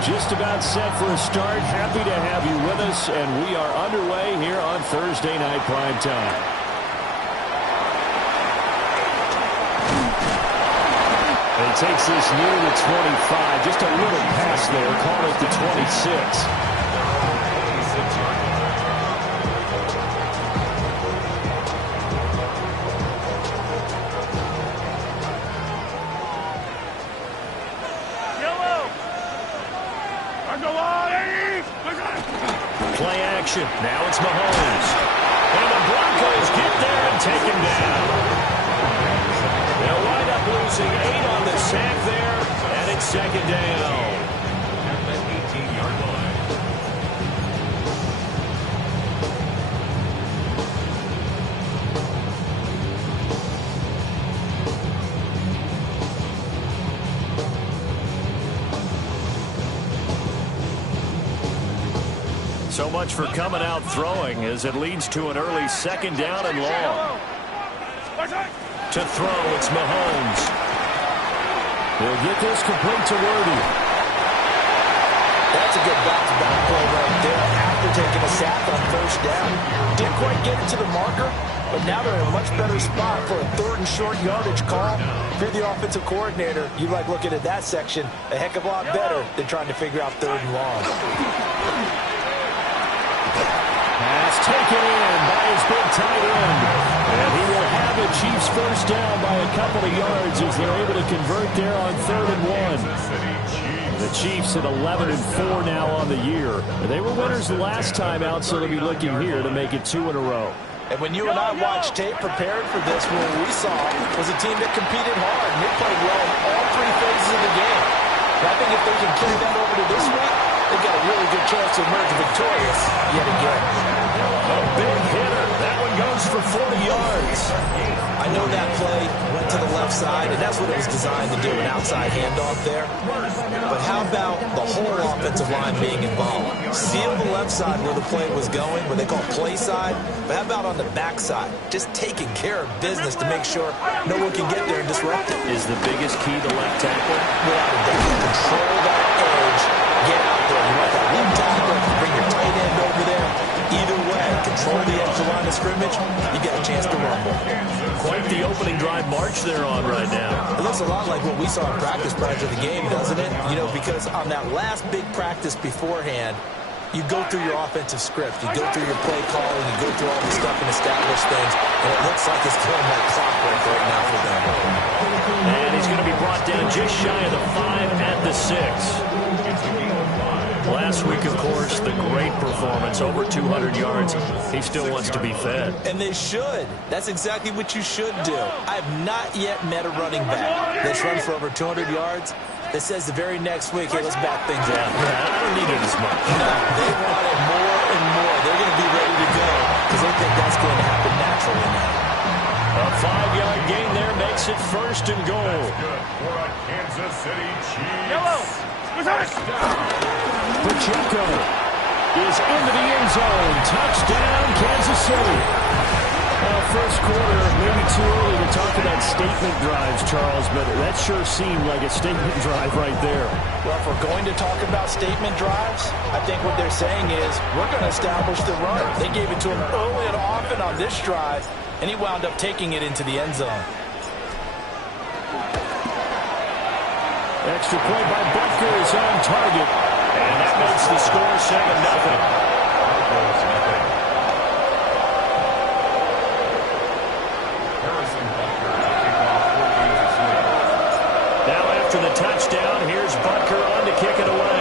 Just about set for a start. Happy to have you with us, and we are underway here on Thursday Night Prime Time. He takes this near the 25. Just a little pass there. Call it the 26. Play action. Now it's Mahomes. And the Broncos get there and take him down. They'll wind up losing 8 on the sack there, and it's second down. At the 18-yard line. So much for coming out throwing as it leads to an early second down and long. To throw, it's Mahomes. He'll get this complete to Worthy. That's a good bounce-back play right there after taking a sack on first down. Didn't quite get it to the marker, but now they're in a much better spot for a third and short yardage call. If you're the offensive coordinator, you like looking at that section a heck of a lot better than trying to figure out third and long. Pass taken in by his big tight end. And he will have the Chiefs first down by a couple of yards as they're able to convert there on 3rd and 1. The Chiefs at 11-4 now on the year. They were winners last time out, so they'll be looking here to make it 2 in a row. And when you and I watched tape prepared for this, what we saw was a team that competed hard, and they played well in all 3 phases of the game. And I think if they can carry that over to this week, they've got a really good chance to emerge victorious yet again. A big hitter. That one goes for 40 yards. I know that play went to the left side, and that's what it was designed to do, an outside handoff there. But how about the whole offensive line being involved? Seal the left side where the play was going, what they call play side. But how about on the back side? Just taking care of business to make sure no one can get there and disrupt it. Is the biggest key the left tackle? Without a doubt. Control that edge. Get out there. You want that left tackle. Bring your tight end over there. Either way, control the extra line of scrimmage. You get a chance to rumble. Quite the opening drive march they're on right now. It looks a lot like what we saw in practice prior to the game, doesn't it? You know, because on that last big practice beforehand, you go through your offensive script. You go through your play calling. You go through all the stuff and establish things. And it looks like it's going like clockwork right now for them. And he's going to be brought down just shy of the 5 at the 6. Last week, of course, the great performance, over 200 yards. He still wants to be fed. And they should. That's exactly what you should do. I have not yet met a running back that's run for over 200 yards that says the very next week, hey, let's back things up. Yeah, I don't need it as much. No, they want it more and more. They're going to be ready to go because they think that's going to happen naturally now. A 5-yard gain there makes it 1st and goal. That's good for a Kansas City Chiefs. Yellow. Pacheco is into the end zone. Touchdown, Kansas City. First quarter, maybe too early to talk about statement drives, Charles, but that sure seemed like a statement drive right there. Well, if we're going to talk about statement drives, I think what they're saying is we're going to establish the run. They gave it to him early and often on this drive, and he wound up taking it into the end zone. Extra play by Butker is on target, and that makes the score 7-0. After the touchdown, here's Butker on to kick it away.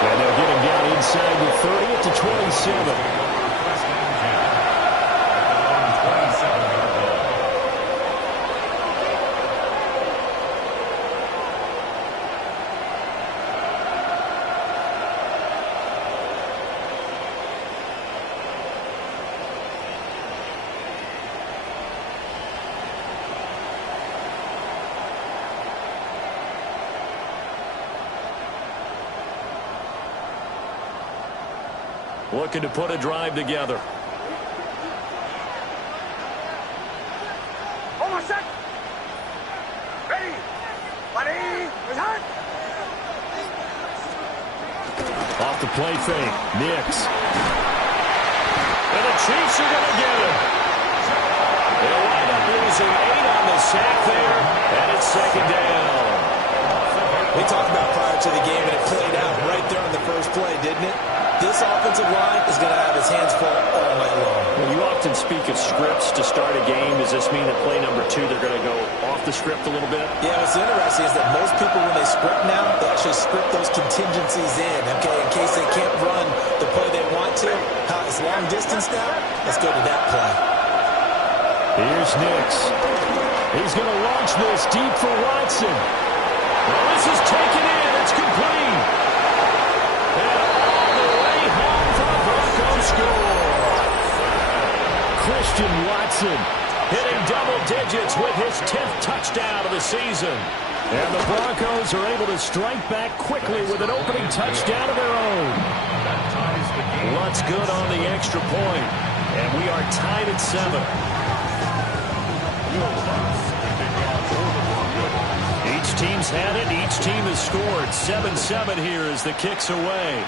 And they'll get him down inside the 30 at the 27. Looking to put a drive together. Almost set. Ready. Ready. Return. Off the play fake. Nix. And the Chiefs are going to get him. They'll wind up losing 8 on the sack there, and it's second down. We talked about prior to the game, and it played out right there on the first play, didn't it? This offensive line is going to have his hands full all night long. When you often speak of scripts to start a game, does this mean that play number 2, they're going to go off the script a little bit? Yeah, what's interesting is that most people, when they script now, they actually script those contingencies in, okay, in case they can't run the play they want to. It's long distance now. Let's go to that play. Here's Nix. He's going to launch this deep for Watson. Well, this is taken in. It's complete. And all the way home for the Broncos score. Christian Watson hitting double digits with his 10th touchdown of the season. And the Broncos are able to strike back quickly with an opening touchdown of their own. What's good on the extra point? And we are tied at 7. Each team's had it. Each team has scored. 7-7 here as the kick's away.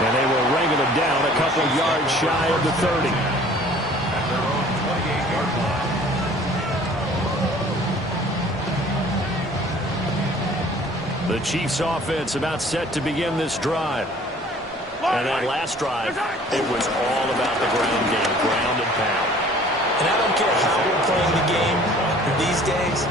And they will wrangle him down a couple yards shy of the 30. The Chiefs offense about set to begin this drive. And that last drive, it was all about the ground game, ground and pound. And I don't care how we're playing the game these days,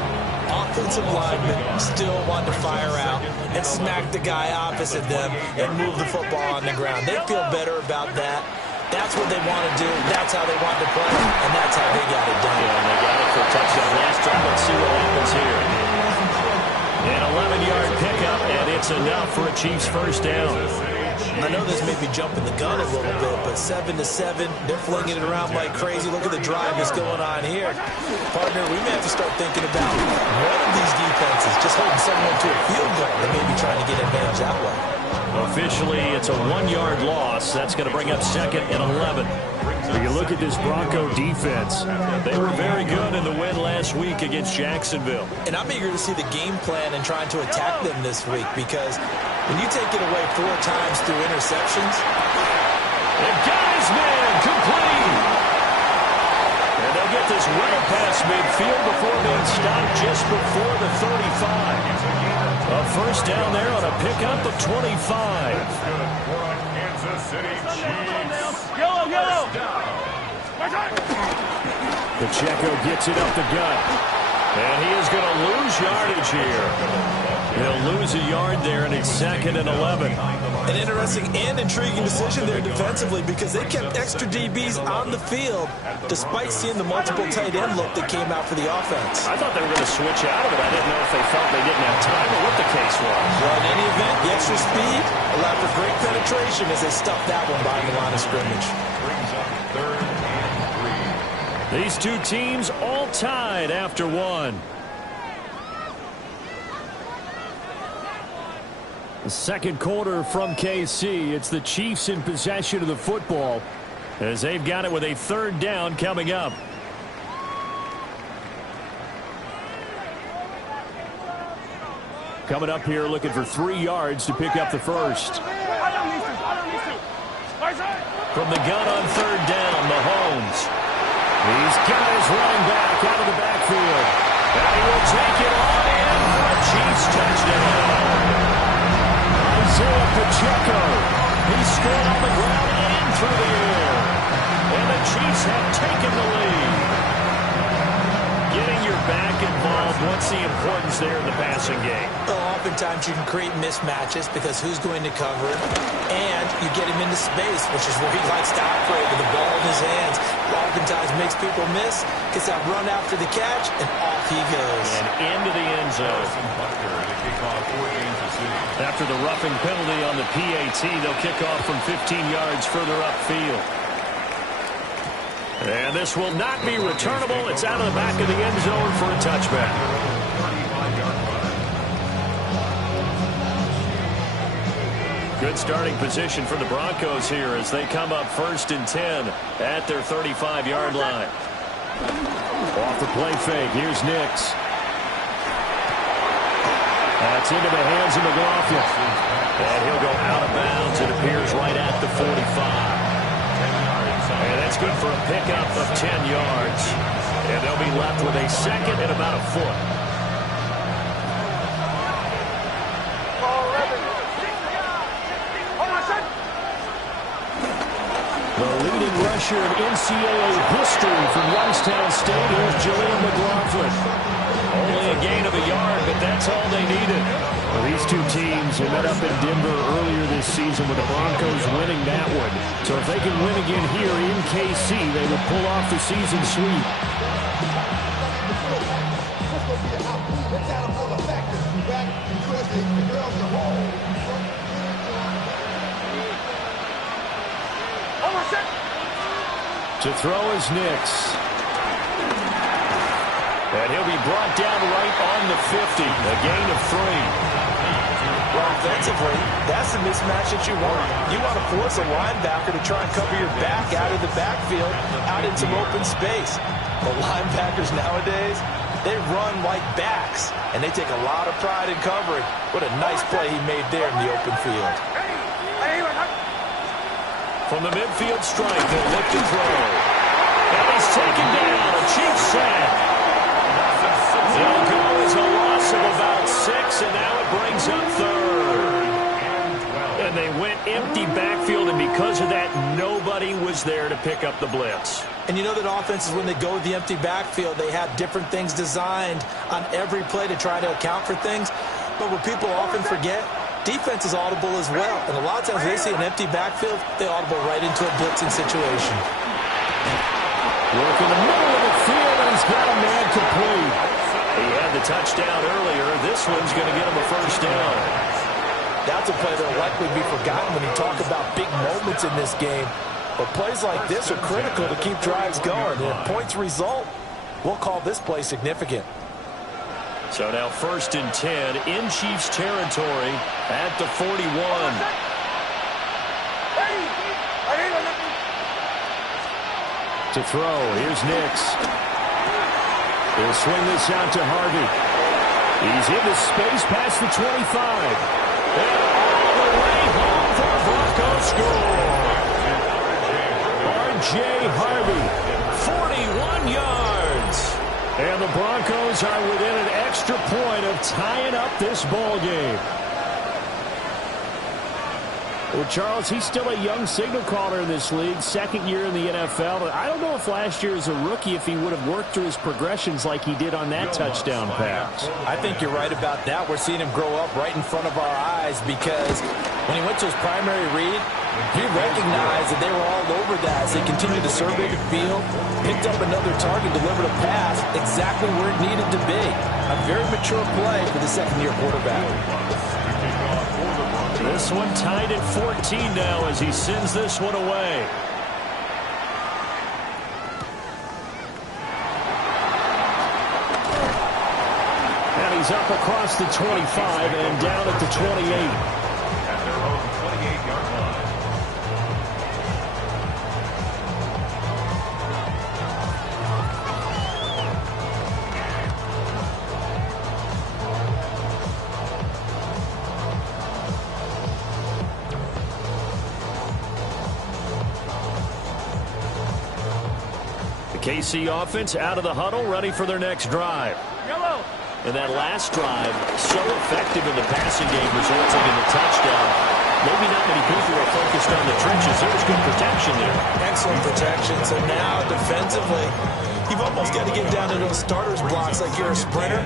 offensive linemen still want to fire out and smack the guy opposite them and move the football on the ground. They feel better about that. That's what they want to do. That's how they want to play, and that's how they got it done. Yeah, and they got it for a touchdown last drive. Let's see what happens here. An 11-yard pickup, and it's enough for a Chiefs first down. I know this may be jumping the gun a little bit, but 7-7, they're flinging it around like crazy. Look at the drive that's going on here. Partner, we may have to start thinking about one of these defenses just holding someone to a field goal and maybe trying to get advantage that way. Officially, it's a 1-yard loss. That's going to bring up second and 11. When you look at this Bronco defense, they were very good in the win last week against Jacksonville. And I'm eager to see the game plan and trying to attack them this week, because when you take it away 4 times through interceptions. They've got his man complete. And they'll get this well past midfield before being stopped just before the 35. A first down there on a pickup of 25. Kansas City Chiefs. Yellow. Pacheco gets it up the gut. And he is going to lose yardage here. He'll lose a yard there, and it's second and 11. An interesting and intriguing decision there defensively, because they kept extra DBs on the field despite seeing the multiple tight end look that came out for the offense. I thought they were going to switch out of it. I didn't know if they felt they didn't have time or what the case was. Well, in any event, the extra speed allowed for great penetration as they stuffed that one by the line of scrimmage. Brings up 3rd and 3. These two teams all tied after 1. The second quarter from KC. It's the Chiefs in possession of the football as they've got it with a 3rd down coming up. Coming up here looking for 3 yards to pick up the first. From the gun on 3rd down, Mahomes. He's got his running back out of the backfield. And he will take it on in for a Chiefs touchdown. Isaiah Pacheco. He's straight on the ground and through the air. And the Chiefs have taken the lead. Getting your back involved, what's the importance there in the passing game? Well, oftentimes you can create mismatches because who's going to cover it, and you get him into space, which is where he likes to operate with the ball in his hands. Oftentimes makes people miss, gets that run after the catch, and off he goes. And into the end zone. After the roughing penalty on the PAT, they'll kick off from 15 yards further upfield. And this will not be returnable. It's out of the back of the end zone for a touchback. Good starting position for the Broncos here as they come up 1st and 10 at their 35-yard line. Off the play fake. Here's Nix. That's into the hands of McLaughlin. And he'll go out of bounds. It appears right at the 45. And that's good for a pickup of 10 yards. And they'll be left with a 2nd and about a foot. The leading rusher in NCAA history from Youngstown State, here's Jaleel McLaughlin. Only a gain of a yard, but that's all they needed. Well, these two teams have met up in Denver earlier this season with the Broncos winning that one. So if they can win again here in KC, they would pull off the season sweep. To throw is Nix. And he'll be brought down right on the 50. A gain of 3. Well, offensively, that's the mismatch that you want. You want to force a linebacker to try and cover your back out of the backfield, out into open space. The linebackers nowadays, they run like backs, and they take a lot of pride in covering. What a nice play he made there in the open field. From the midfield strike, they'll look to throw. And he's taken down. A cheap sack. They'll go as a loss of about 6, and now it brings up 3rd. And they went empty backfield, and because of that, nobody was there to pick up the blitz. And you know that offenses, when they go with the empty backfield, they have different things designed on every play to try to account for things. But what people often forget, defense is audible as well. And a lot of times they see an empty backfield, they audible right into a blitzing situation. Work in the middle of the field, and he's got a man complete. He had the touchdown earlier. This one's going to get him a 1st down. That's a play that will likely be forgotten when you talk about big moments in this game. But plays like this are critical to keep drives going. And if points result, we'll call this play significant. So now 1st and 10 in Chiefs territory at the 41. To throw, here's Nix. He'll swing this out to Harvey. He's into space past the 25. And all the way home for a Broncos score. R.J. Harvey, 41 yards. And the Broncos are within an extra point of tying up this ball game. Well, Charles, he's still a young signal caller in this league, 2nd year in the NFL. I don't know if last year as a rookie, if he would have worked through his progressions like he did on that touchdown pass. I think you're right about that. We're seeing him grow up right in front of our eyes because when he went to his primary read, he recognized that they were all over that as they continued to survey the field, picked up another target, delivered a pass exactly where it needed to be. A very mature play for the 2nd-year quarterback. This one tied at 14 now as he sends this one away. And he's up across the 25 and down at the 28. At their own 28-yard line. KC offense out of the huddle, ready for their next drive. And that last drive, so effective in the passing game, resulting in the touchdown. Maybe not many people are focused on the trenches. There was good protection there. Excellent protection. So now, defensively, you've almost got to get down to those starters blocks like you're a sprinter.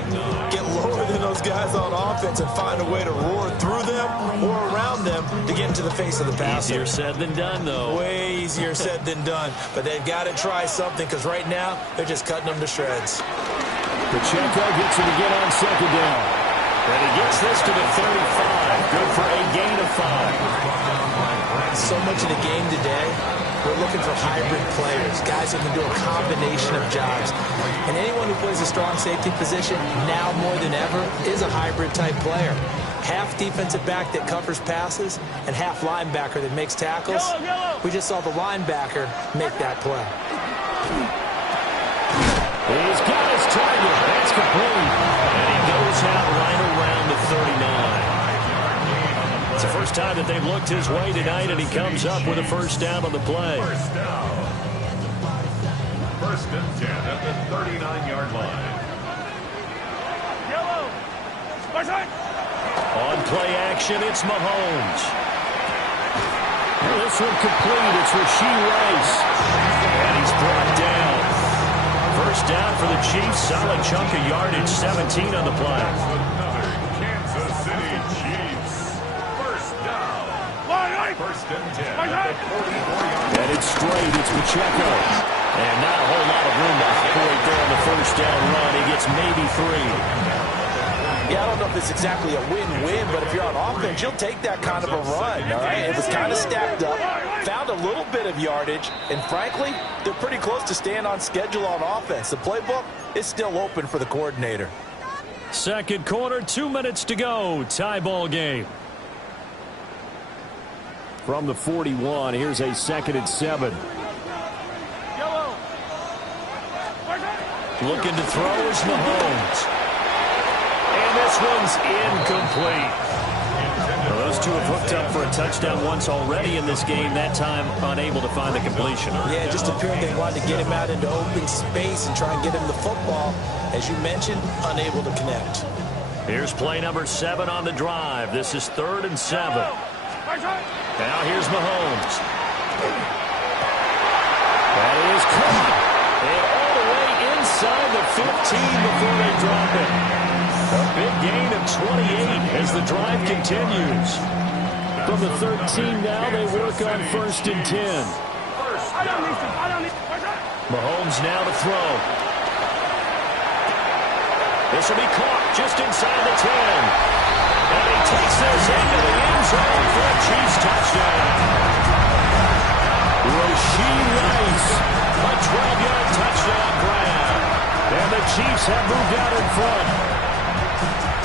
Get lower than those guys on offense and find a way to roar through them or around them to get into the face of the passer. Easier said than done, though. Way easier said than done. But they've got to try something because right now, they're just cutting them to shreds. Pacheco gets it again on 2nd down. And he gets this to the 35. Good for a gain of 5. So much of the game today, we're looking for hybrid players, guys who can do a combination of jobs. And anyone who plays a strong safety position, now more than ever, is a hybrid type player. Half defensive back that covers passes and half linebacker that makes tackles. We just saw the linebacker make that play. He's got his target. That's complete. And he goes out right around the 39. It's the first time that they've looked his way tonight, and he comes up with a first down on the play. First down. First and 10 at the 39-yard line. On play action, it's Mahomes. This one complete. It's Rashee Rice. And he's brought down. First down for the Chiefs. Solid chunk of yardage. 17 on the play. Another Kansas City Chiefs. First down. First and 10 at the 44-yard line. And it's straight. It's Pacheco. And not a whole lot of room to operate there on the first down run. He gets maybe 3. Yeah, I don't know if it's exactly a win-win, but if you're on offense, you'll take that kind of a run, all right? It was kind of stacked up, found a little bit of yardage, and frankly, they're pretty close to staying on schedule on offense. The playbook is still open for the coordinator. Second quarter, 2 minutes to go. Tie ball game. From the 41, here's a 2nd and 7. Looking to throw is Mahomes. And this one's incomplete. Well, those two have hooked up for a touchdown once already in this game. That time, unable to find the completion. Yeah, it just appeared they wanted to get him out into open space and try and get him the football. As you mentioned, unable to connect. Here's play number 7 on the drive. This is 3rd and 7. Now here's Mahomes. That is caught. And all the way inside the 15 before they drop it. A big gain of 28 as the drive continues. From the 13 now, they work on 1st and 10. Mahomes now to throw. This will be caught just inside the 10. And he takes this into the end zone for a Chiefs touchdown. Rashee Rice, a 12-yard touchdown grab. And the Chiefs have moved out in front.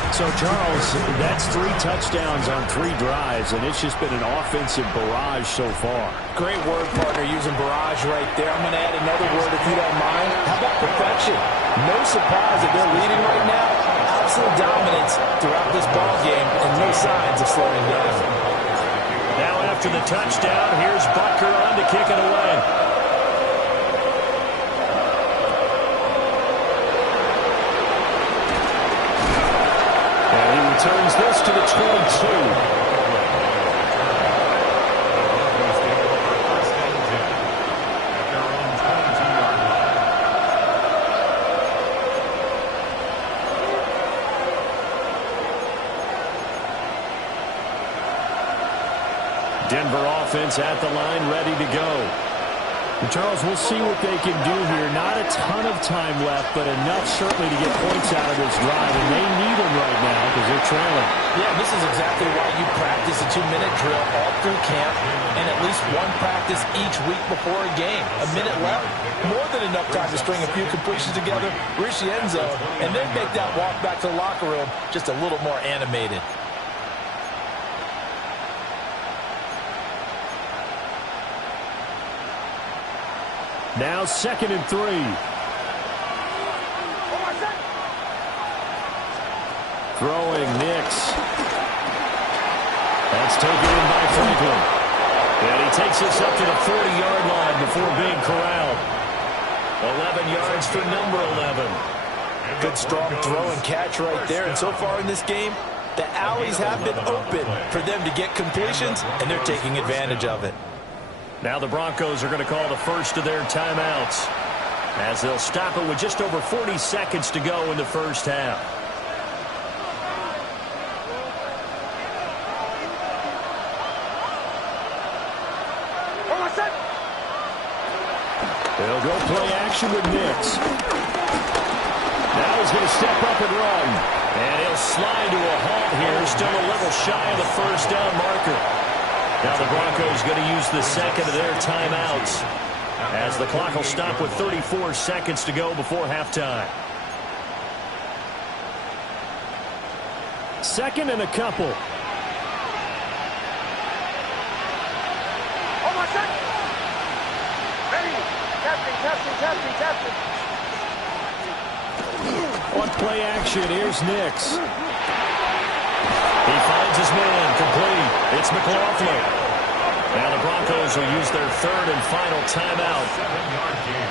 So, Charles, that's 3 touchdowns on 3 drives, and it's just been an offensive barrage so far. Great word, partner, using barrage right there. I'm going to add another word if you don't mind. How about perfection? No surprise that they're leading right now. Absolute dominance throughout this ball game, and no signs of slowing down. Now after the touchdown, here's Butker on to kick it away. Turns this to the 22. Denver offense at the line, ready to go. And Charles, we'll see what they can do here. Not a ton of time left, but enough certainly to get points out of this drive, and they need them right now because they're trailing. Yeah, this is exactly why you practice a 2-minute drill all through camp and at least one practice each week before a game. A minute left, more than enough time to string a few completions together, reach the end zone, and then make that walk back to the locker room just a little more animated. Now 2nd and 3. Throwing Nix. That's taken in by Franklin. And he takes us up to the 40-yard line before being corralled. 11 yards for number 11. Good strong throw and catch right there. And so far in this game, the alleys have been open for them to get completions, and they're taking advantage of it. Now the Broncos are going to call the first of their timeouts as they'll stop it with just over 40 seconds to go in the first half. They'll go play action with Nix. Now he's going to step up and run. And he'll slide to a halt here, still a little shy of the first down marker. Now the Broncos going to use the second of their timeouts as the clock will stop with 34 seconds to go before halftime. 2nd and a couple. Oh, my son! Ready! Testing. On play action, here's Nix. He finds his man, complete. It's McLaughlin. Now the Broncos will use their 3rd and final timeout.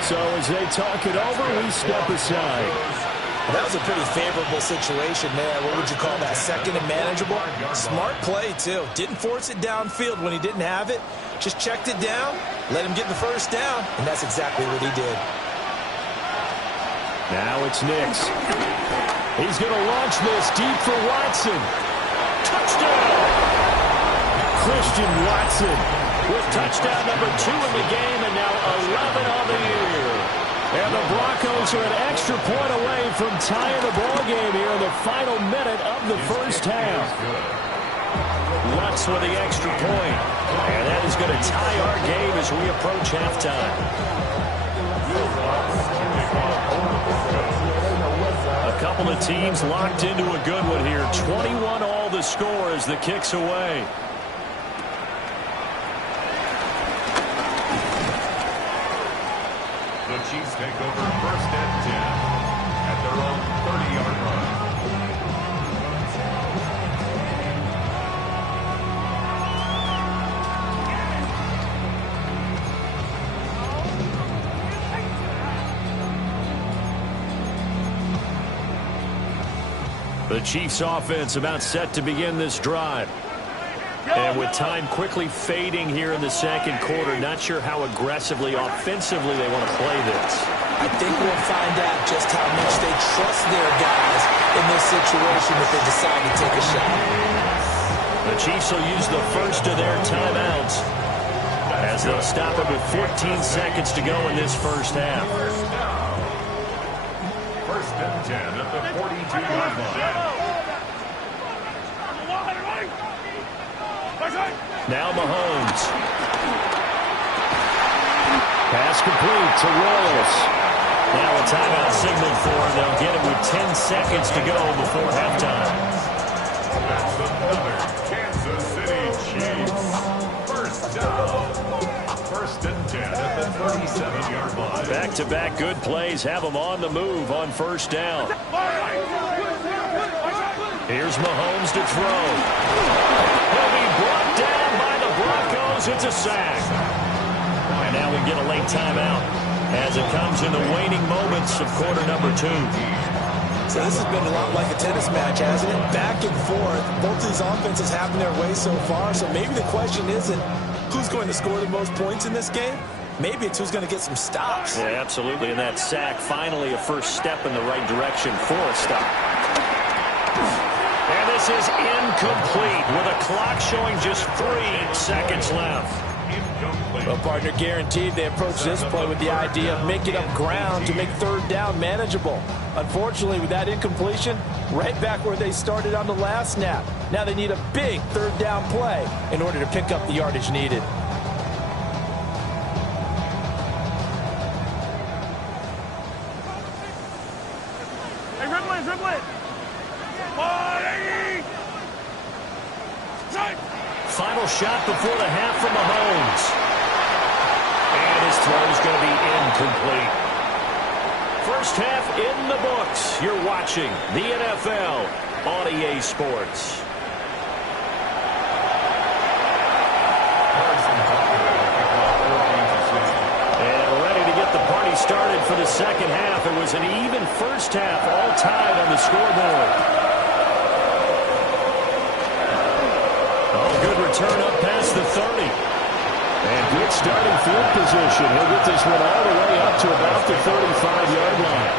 So as they talk it over, we step aside. That was a pretty favorable situation there. What would you call that? 2nd and manageable? Smart play, too. Didn't force it downfield when he didn't have it. Just checked it down, let him get the 1st down, and that's exactly what he did. Now it's Nix. He's going to launch this deep for Watson. Touchdown! Christian Watson with touchdown number 2 in the game, and now 11 on the year. And the Broncos are an extra point away from tying the ball game here in the final minute of the 1st half. Lutz with the extra point, and that is going to tie our game as we approach halftime. A couple of teams locked into a good one here. 21 all the score as the kick's away. The Chiefs take over 1st and 10 at their own 30-yard line. The Chiefs offense about set to begin this drive. And with time quickly fading here in the 2nd quarter, not sure how aggressively, offensively they want to play this. I think we'll find out just how much they trust their guys in this situation if they decide to take a shot. The Chiefs will use the 1st of their timeouts as they'll stop it with 14 seconds to go in this 1st half. 1st and 10 at the 42-yard line. Now Mahomes. Pass complete to Rolls. Now a timeout signal for him. They'll get it with 10 seconds to go before halftime. That's another Kansas City Chiefs 1st down. 1st and 10 at the 37-yard line. Back-to-back good plays have them on the move on 1st down. Here's Mahomes to throw. He'll be brought down by the Broncos. It's a sack. And now we get a late timeout as it comes in the waning moments of quarter number 2. So this has been a lot like a tennis match, hasn't it? Back and forth. Both of these offenses having their way so far. So maybe the question isn't who's going to score the most points in this game. Maybe it's who's going to get some stops. Yeah, absolutely. And that sack, finally a first step in the right direction for a stop. And this is incomplete with a clock showing just 3 seconds left. Well, partner, guaranteed they approach this play with the idea of making up ground to make 3rd down manageable. Unfortunately, with that incompletion, right back where they started on the last snap. Now they need a big 3rd down play in order to pick up the yardage needed. Dribble it. Final shot before the half from Mahomes. And his throw is going to be incomplete. First half in the books. You're watching the NFL on EA Sports. And ready to get the party started for the 2nd half. It was an even first half, all tied on the scoreboard. Good return up past the 30. And good starting field position. He'll get this one all the way up to about the 35-yard line.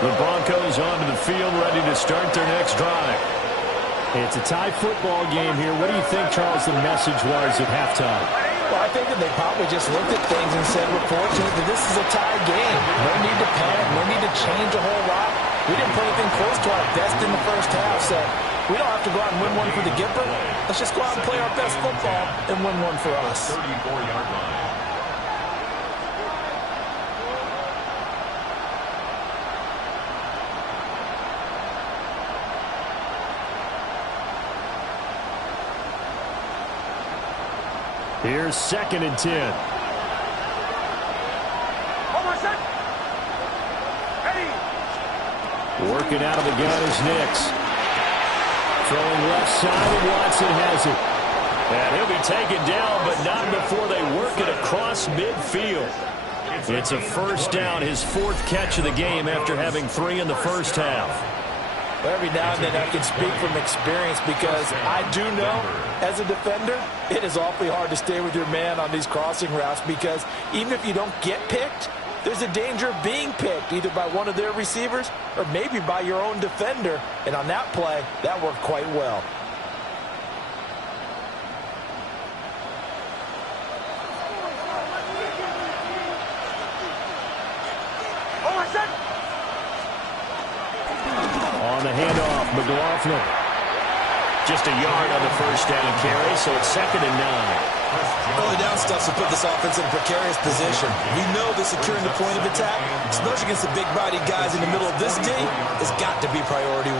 The Broncos onto the field, ready to start their next drive. It's a tie football game here. What do you think, Charles, the message was at halftime? Well, I think that they probably just looked at things and said, we're fortunate that this is a tie game. No need to panic, no need to change a whole lot. We didn't play anything close to our best in the first half, so we don't have to go out and win one for the Gipper. Let's just go out and play our best football and win one for us. 34-yard line. Here's 2nd and 10. Working out of the gun is Nix. Throwing left side, and Watson has it. And he'll be taken down, but not before they work it across midfield. It's a first down, his 4th catch of the game after having 3 in the first half. Every now and then I can speak from experience because I do know, as a defender, it is awfully hard to stay with your man on these crossing routes because even if you don't get picked, there's a danger of being picked either by one of their receivers or maybe by your own defender. And on that play, that worked quite well. On the handoff, McLaughlin. Just a yard on the first down carry, so it's 2nd and 9. Early down stuff to put this offense in a precarious position. We know that securing the point of attack, especially against the big-bodied guys in the middle of this D, has got to be priority 1.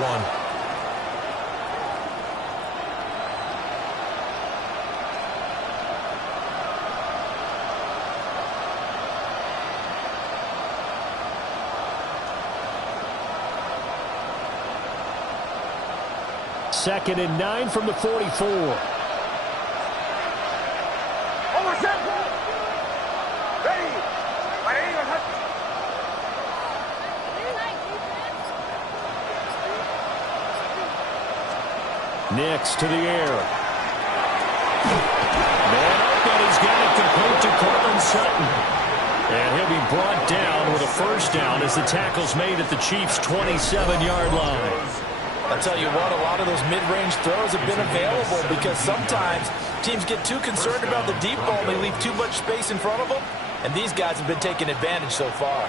Second and 9 from the 44. Nix to the air. Man open, he's got it complete to Cortland Sutton. And he'll be brought down with a first down as the tackle's made at the Chiefs' 27-yard line. I'll tell you what, a lot of those mid-range throws have been available because sometimes teams get too concerned about the deep ball and they leave too much space in front of them. And these guys have been taking advantage so far.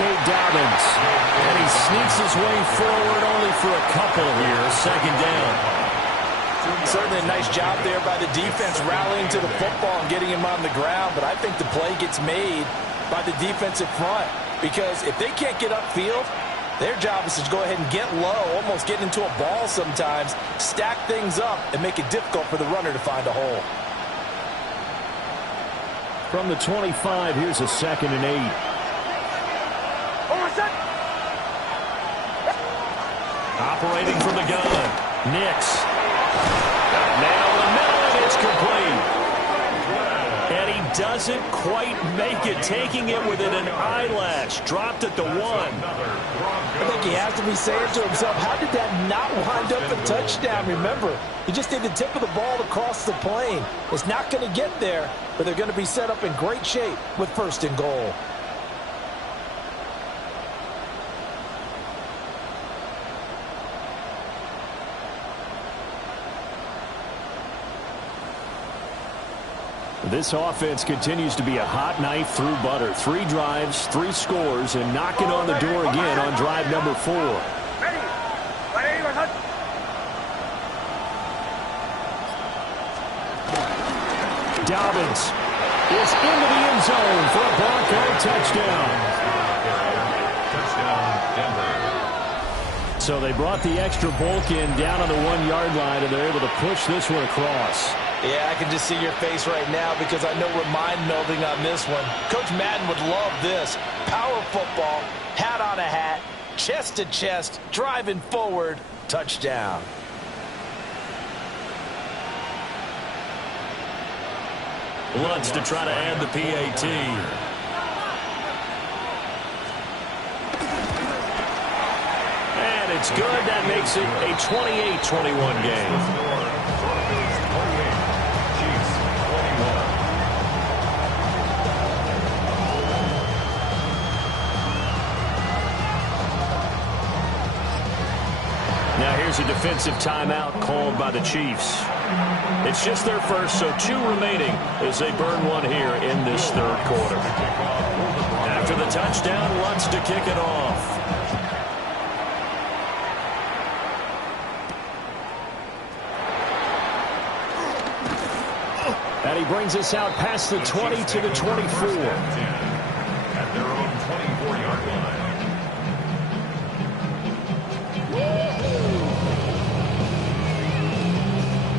Dobbins, and he sneaks his way forward only for a couple here. 2nd down. Certainly a nice job there by the defense rallying to the football and getting him on the ground, but I think the play gets made by the defensive front because if they can't get upfield, their job is to go ahead and get low, almost get into a ball sometimes, stack things up, and make it difficult for the runner to find a hole. From the 25, here's a 2nd and 8. Operating from the gun, Nix. Now in the middle, and it's complete. And he doesn't quite make it, taking it within an eyelash. Dropped at the 1. I think he has to be saying to himself, how did that not wind up a touchdown? Remember, he just did the tip of the ball across the plane. It's not going to get there, but they're going to be set up in great shape with 1st and goal. This offense continues to be a hot knife through butter. 3 drives, 3 scores, and knocking on the door again on drive number 4. Dobbins is into the end zone for a Bronco touchdown. Touchdown, Denver. So they brought the extra bulk in down on the 1-yard line, and they're able to push this one across. Yeah, I can just see your face right now because I know we're mind-melding on this one. Coach Madden would love this. Power football, hat on a hat, chest to chest, driving forward, touchdown. Lutz to try to add the PAT. And it's good. That makes it a 28-21 game. Now here's a defensive timeout called by the Chiefs. It's just their first, so 2 remaining as they burn one here in this 3rd quarter. After the touchdown, Lutz to kick it off. he brings us out past the 20 to the 24. At their own 24-yard line.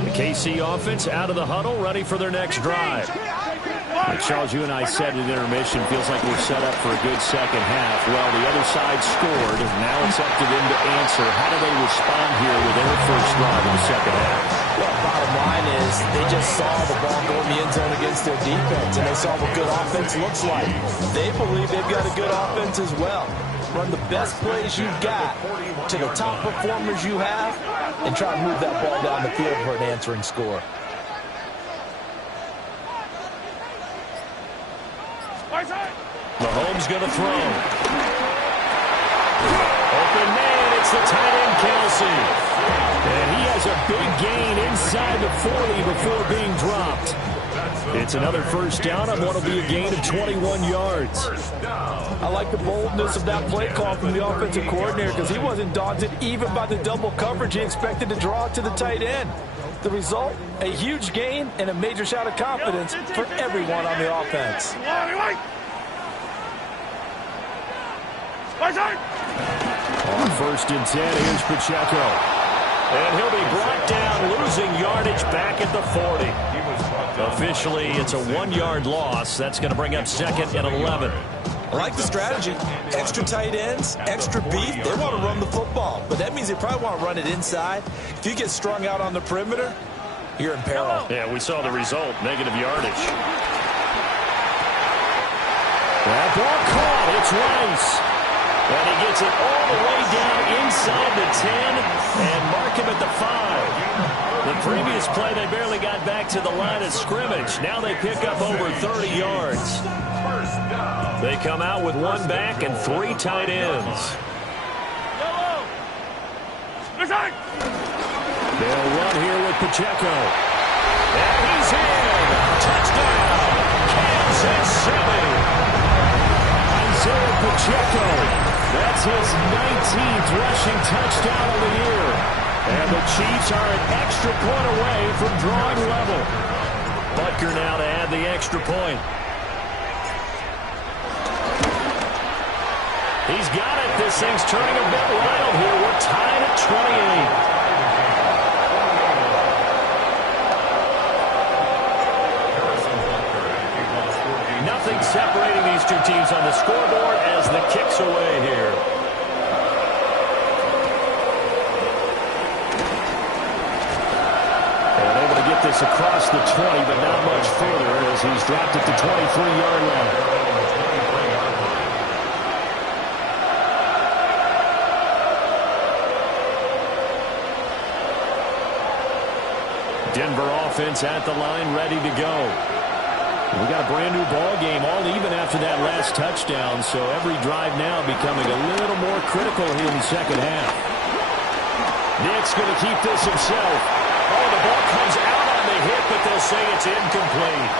The KC offense out of the huddle, ready for their next drive. Charles, you and I said at intermission, feels like we're set up for a good second half. Well, the other side scored. Now it's up to them to answer. How do they respond here with their first drive in the second half? Well, bottom line is they just saw the ball go in the end zone against their defense, and they saw what good offense looks like. They believe they've got a good offense as well. Run the best plays you've got to the top performers you have, and try to move that ball down the field for an answering score. Mahomes going to throw. Open man, it's the tight end, Kelsey. And he has a big gain inside the 40 before being dropped. It's another first down on what will be a gain of 21 yards. I like the boldness of that play call from the offensive coordinator because he wasn't daunted even by the double coverage he expected to draw to the tight end. The result, a huge gain and a major shout of confidence for everyone on the offense. On 1st and 10, here's Pacheco. And he'll be brought down, losing yardage back at the 40. Officially, it's a 1-yard loss. That's going to bring up 2nd and 11. I like the strategy. Extra tight ends, extra beef. They want to run the football, but that means they probably want to run it inside. If you get strung out on the perimeter, you're in peril. Yeah, we saw the result, negative yardage. That ball caught. It's Rice. And he gets it all the way down inside the 10 and mark him at the 5. The previous play, they barely got back to the line of scrimmage. Now they pick up over 30 yards. They come out with 1 back and 3 tight ends. They'll run here with Pacheco. And he's in. Touchdown, Kansas City. Isaiah Pacheco. That's his 19th rushing touchdown of the year. And the Chiefs are an extra point away from drawing level. Butker now to add the extra point. He's got it. This thing's turning a bit wild here. We're tied at 28. Nothing separating these two teams on the scoreboard as the kick's away here. And able to get this across the 20, but not much further as he's dropped at the 23-yard line. Denver offense at the line, ready to go. We got a brand new ball game, all even after that last touchdown, so every drive now becoming a little more critical here in the second half. Nick's going to keep this himself. Oh, the ball comes out on the hit, but they'll say it's incomplete.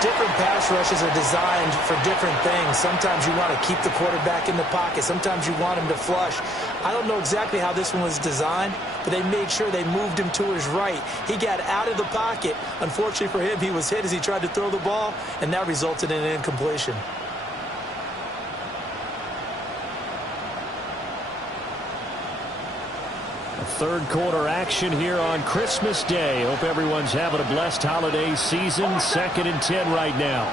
Different pass rushes are designed for different things. Sometimes you want to keep the quarterback in the pocket. Sometimes you want him to flush. I don't know exactly how this one was designed, but they made sure they moved him to his right. He got out of the pocket. Unfortunately for him, he was hit as he tried to throw the ball, and that resulted in an incompletion. Third quarter action here on Christmas Day. Hope everyone's having a blessed holiday season. 2nd and 10 right now.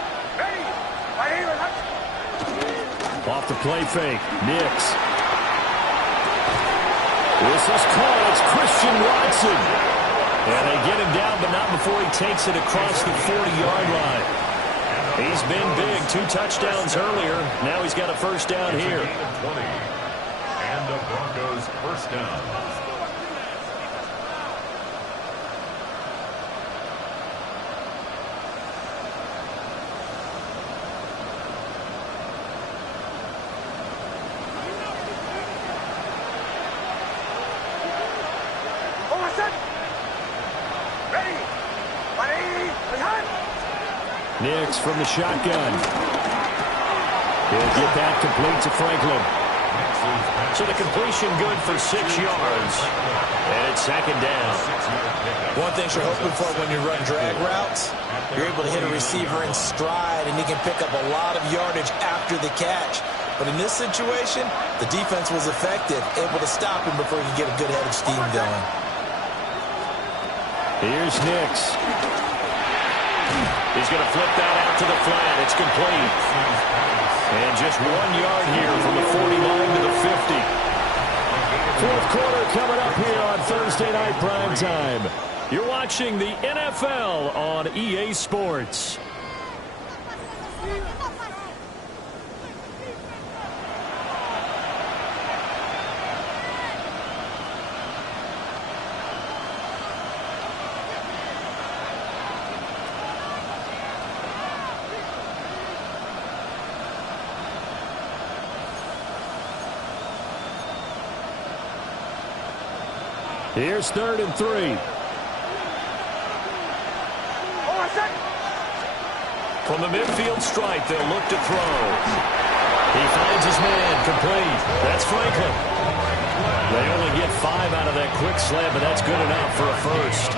Off the play fake. Nix. This is caught. It's Christian Watson. And they get him down, but not before he takes it across the 40-yard line. He's been big. 2 touchdowns earlier. Now he's got a first down here. And the Broncos first down. Nix from the shotgun. He'll get that complete to Franklin. So the completion good for 6 yards. And it's second down. One thing you're hoping for when you run drag routes, you're able to hit a receiver in stride, and he can pick up a lot of yardage after the catch. But in this situation, the defense was effective, able to stop him before he could get a good head of steam going. Here's Nix. He's going to flip that out to the flat. It's complete. And just 1 yard here from the 49 to the 50. Fourth quarter coming up here on Thursday Night Primetime. You're watching the NFL on EA Sports. Here's 3rd and 3. From the midfield stripe, they'll look to throw. He finds his man, complete. That's Franklin. They only get 5 out of that quick slant, but that's good enough for a first.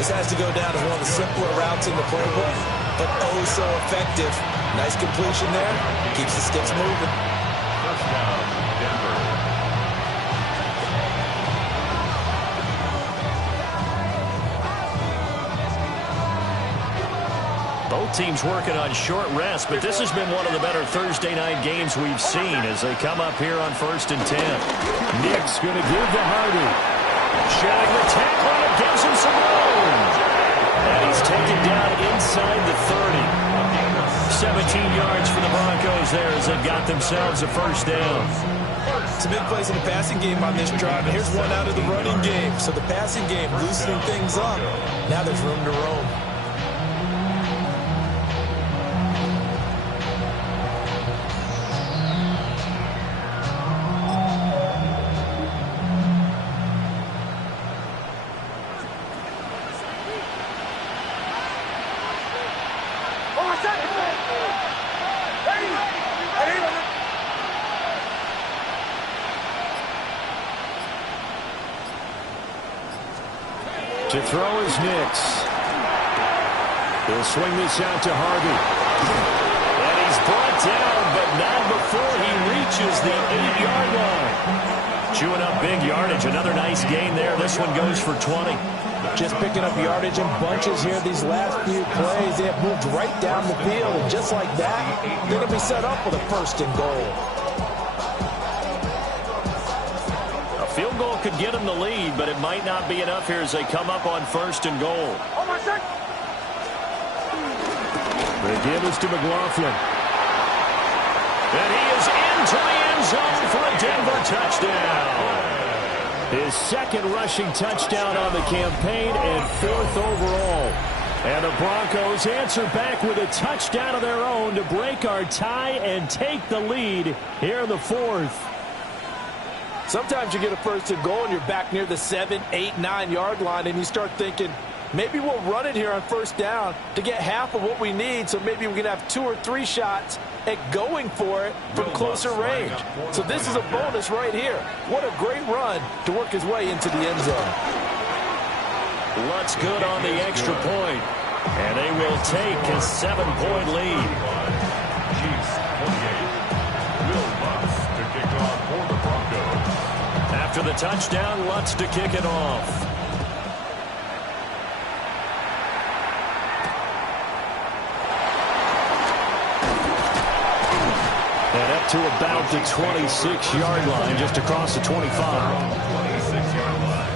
This has to go down as one of the simpler routes in the playbook, but oh so effective. Nice completion there. Keeps the sticks moving. First down, Denver. Both teams working on short rest, but this has been one of the better Thursday night games we've seen as they come up here on 1st and 10. Nick's going to give to Hardy. Shedding the tackle, and it gives him some room. And he's taken down inside the 30. 17 yards for the Broncos there as they've got themselves a first down. Some big plays in the passing game on this drive, and here's one out of the running game. So the passing game loosening things up. Now there's room to roam. To throw is Nix. He'll swing this out to Hardy. And he's brought down, but not before he reaches the 8-yard line. Chewing up big yardage. Another nice gain there. This one goes for 20. Just picking up yardage in bunches here these last few plays. They have moved right down the field, and just like that, they're going to be set up with a 1st and goal. Field goal could get them the lead, but it might not be enough here as they come up on 1st and goal. The give is to McLaughlin. And he is into the end zone for a Denver touchdown. His 2nd rushing touchdown on the campaign and 4th overall. And the Broncos answer back with a touchdown of their own to break our tie and take the lead here in the 4th. Sometimes you get a 1st and goal and you're back near the 7, 8, 9-yard line, and you start thinking, maybe we'll run it here on 1st down to get half of what we need, so maybe we can have 2 or 3 shots at going for it from closer range. So this is a bonus right here. What a great run to work his way into the end zone. Lutz good on the extra point, and they will take a 7-point lead. Chiefs 28. Will Lutz to kick off for the Broncos. After the touchdown, Lutz to kick it off. And up to about the 26-yard line, just across the 25. 26-yard line.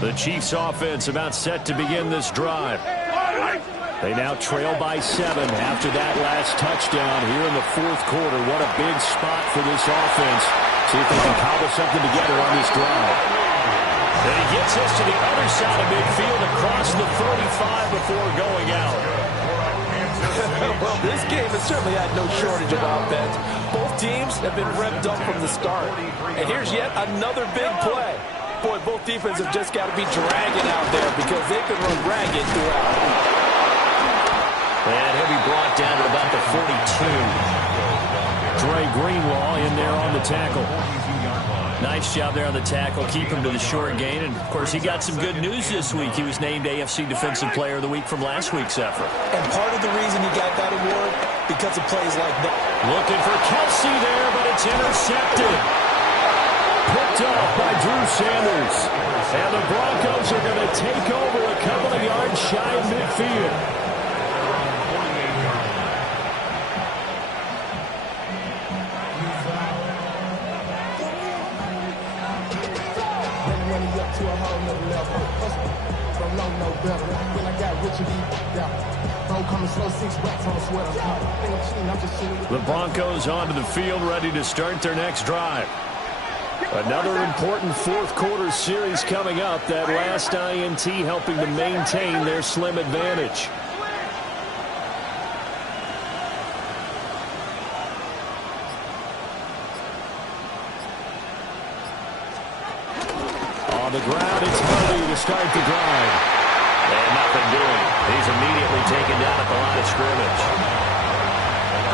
The Chiefs offense about set to begin this drive. They now trail by 7 after that last touchdown here in the 4th quarter. What a big spot for this offense. See if they can cobble something together on this drive. And he gets us to the other side of midfield across the 35 before going out. Well, this game has certainly had no shortage of offense. Both teams have been revved up from the start. And here's yet another big play. Boy, both defenses have just got to be dragging out there because they can run ragged throughout. And he'll be brought down to about the 42. Dre Greenlaw in there on the tackle. Nice job there on the tackle. Keep him to the short gain. And, of course, he got some good news this week. He was named AFC Defensive Player of the Week from last week's effort. And part of the reason he got that award, because of plays like that. Looking for Kelsey there, but it's intercepted. Picked up by Drew Sanders. And the Broncos are going to take over a couple of yards shy of midfield. The Broncos onto the field, ready to start their next drive. Another important fourth quarter series coming up. That last INT helping to maintain their slim advantage. On the ground, it's Harvey to start the drive. And nothing doing. He's immediately taken down at the line of scrimmage.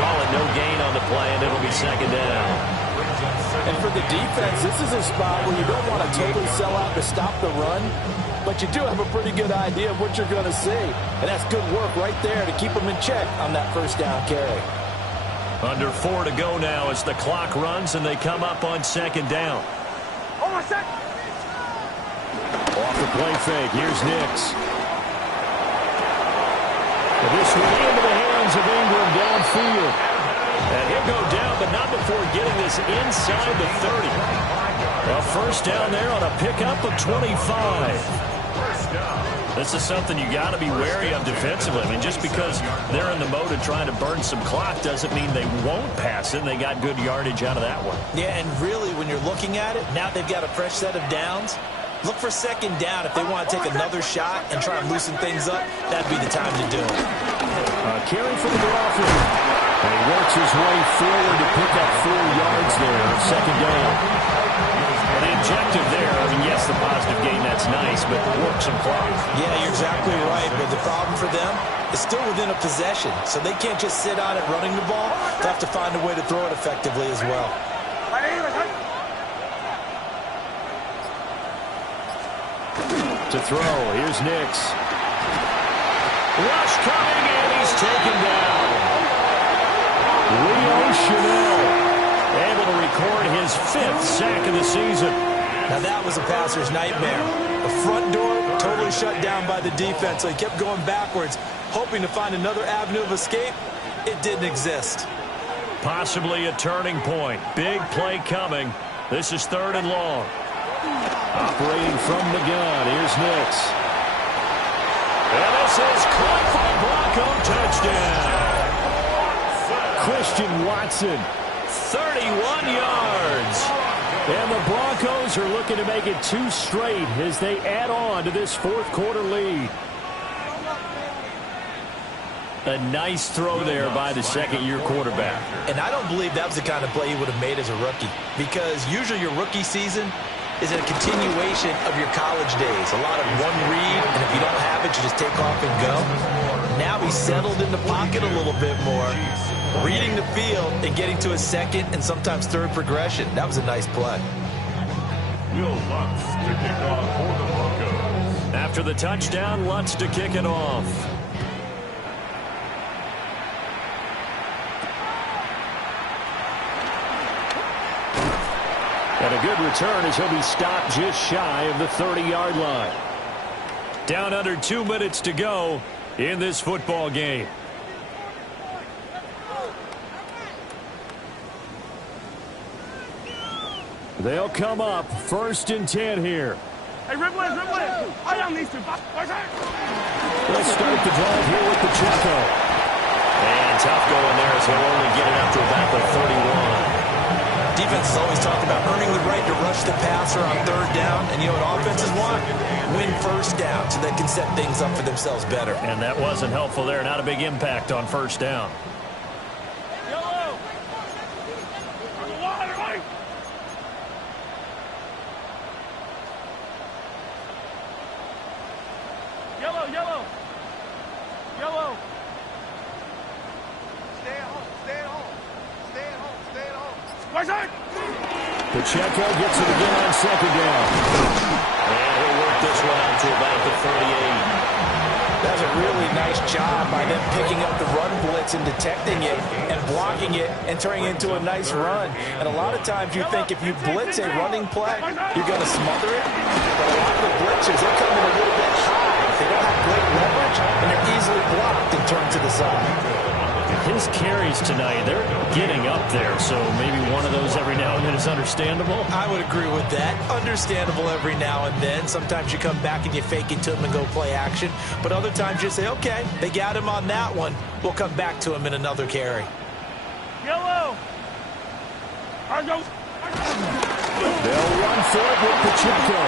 Call it no gain on the play, and it'll be second down. And for the defense, this is a spot where you don't want to totally sell out to stop the run, but you do have a pretty good idea of what you're going to see. And that's good work right there to keep them in check on that first down carry. Under 4 to go now as the clock runs, and they come up on second down. Hold on a sec. Off the play fake, here's Nix. This one into the hands of Ingram downfield. And he'll go down, but not before getting this inside the 30. A first down there on a pickup of 25. This is something you got to be wary of defensively. I mean, just because they're in the mode of trying to burn some clock doesn't mean they won't pass it. They got good yardage out of that one. Yeah, and really, when you're looking at it, now they've got a fresh set of downs. Look for second down if they want to take another shot and try and loosen things up. That'd be the time to do it. Carry for the Dolphins. And he works his way forward to pick up 4 yards there on second down. And the objective there, I mean, yes, the positive gain, that's nice, but work some clock. Yeah, you're exactly right. But the problem for them is still within a possession. So they can't just sit on it running the ball. They have to find a way to throw it effectively as well. To throw, here's Nix. Rush coming, and he's taken down. Leo Chanel able to record his 5th sack of the season. Now that was a passer's nightmare. The front door totally shut down by the defense, so he kept going backwards, hoping to find another avenue of escape. It didn't exist. Possibly a turning point. Big play coming. This is 3rd and long. Operating from the gun, here's Nix. And this is caught for a Bronco touchdown. Christian Watson, 31 yards. And the Broncos are looking to make it 2 straight as they add on to this fourth quarter lead. A nice throw there by the second-year quarterback. And I don't believe that was the kind of play he would have made as a rookie, because usually your rookie season is a continuation of your college days. A lot of one read, and if you don't have it, you just take off and go. Now he's settled in the pocket a little bit more, reading the field and getting to his second and sometimes third progression. That was a nice play. Will Lutz to kick off for the Broncos. After the touchdown, Lutz to kick it off. And a good return as he'll be stopped just shy of the 30-yard line. Down under 2 minutes to go in this football game. They'll come up 1st and 10 here. Hey, Ripley. I don't need to. Let's start the drive here with Pacheco. And tough going there as he'll only get it up to about the 31. Defense has always talked about earning the right to rush the passer on 3rd down. And you know what offenses want? Win 1st down so they can set things up for themselves better. And that wasn't helpful there. Not a big impact on 1st down. Yellow, yellow. Yellow. Stay at home, stay at home. Stay at home, stay at home. Right side. Pacheco gets it again on second down. And he'll work this one out to about the 38. That's a really nice job by them picking up the run blitz and detecting it and blocking it and turning it into a nice run. And a lot of times you think if you blitz a running play, you're going to smother it. But a lot of the blitzes, they're coming a little bit high. They don't have great leverage, and they're easily blocked and turned to the side. His carries tonight, they're getting up there, so maybe one of those every now and then is understandable. I would agree with that. Understandable every now and then. Sometimes you come back and you fake it to him and go play action. But other times you say, okay, they got him on that one. We'll come back to him in another carry. Yellow. They'll run for it with Pacheco.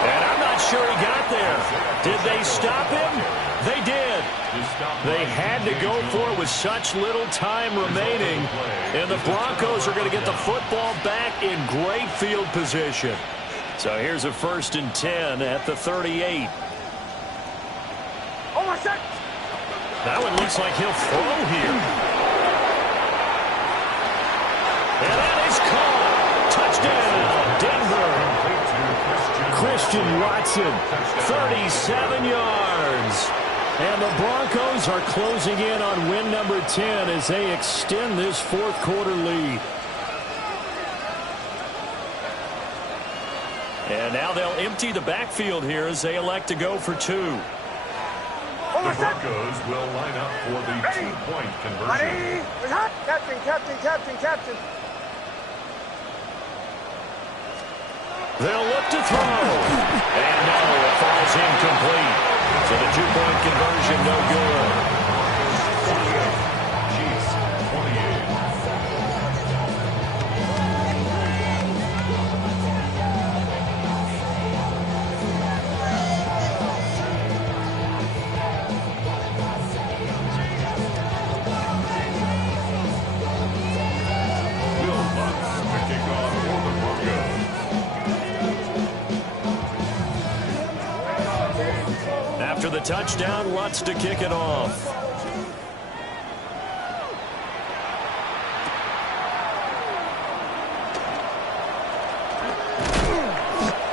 And I'm not sure he got there. Did they stop him? They did. They had to go for it with such little time remaining. And the Broncos are going to get the football back in great field position. So here's a 1st and 10 at the 38. Oh, my set. That one looks like he'll throw here. And that is caught. Touchdown, Denver. Christian Watson, 37 yards. And the Broncos are closing in on win number 10 as they extend this fourth quarter lead. And now they'll empty the backfield here as they elect to go for 2. The Broncos will line up for the 2-point conversion. Captain. They'll look to throw. And no, it falls incomplete. So the 2-point conversion no good. Chiefs 28. Will Lutz to kick off for the Broncos. After the touchdown, Lutz to kick it off.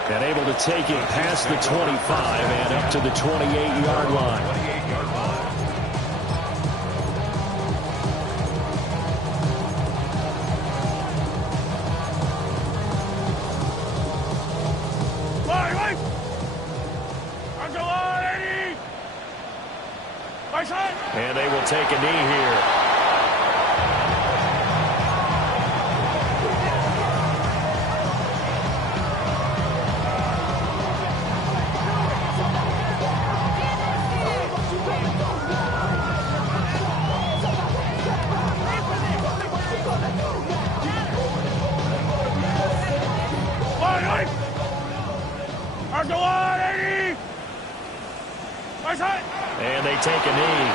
And able to take it past the 25 and up to the 28-yard line. And they will take a knee here. And they take a knee.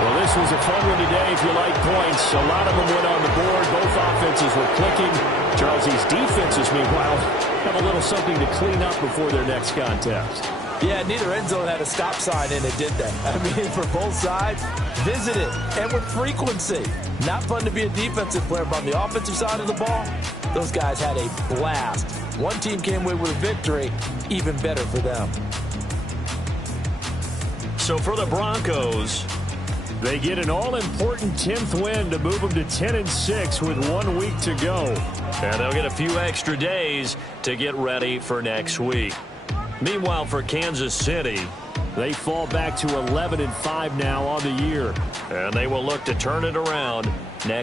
Well, this was a fun one today if you like points. A lot of them went on the board. Both offenses were clicking. Charles, these defenses, meanwhile, have a little something to clean up before their next contest. Yeah, neither end zone had a stop sign in it, did they? I mean, for both sides, visit it, and with frequency. Not fun to be a defensive player, but on the offensive side of the ball, those guys had a blast. One team came away with a victory, even better for them. So for the Broncos, they get an all-important 10th win to move them to 10-6 with 1 week to go. And they'll get a few extra days to get ready for next week. Meanwhile, for Kansas City, they fall back to 11-5 now on the year. And they will look to turn it around next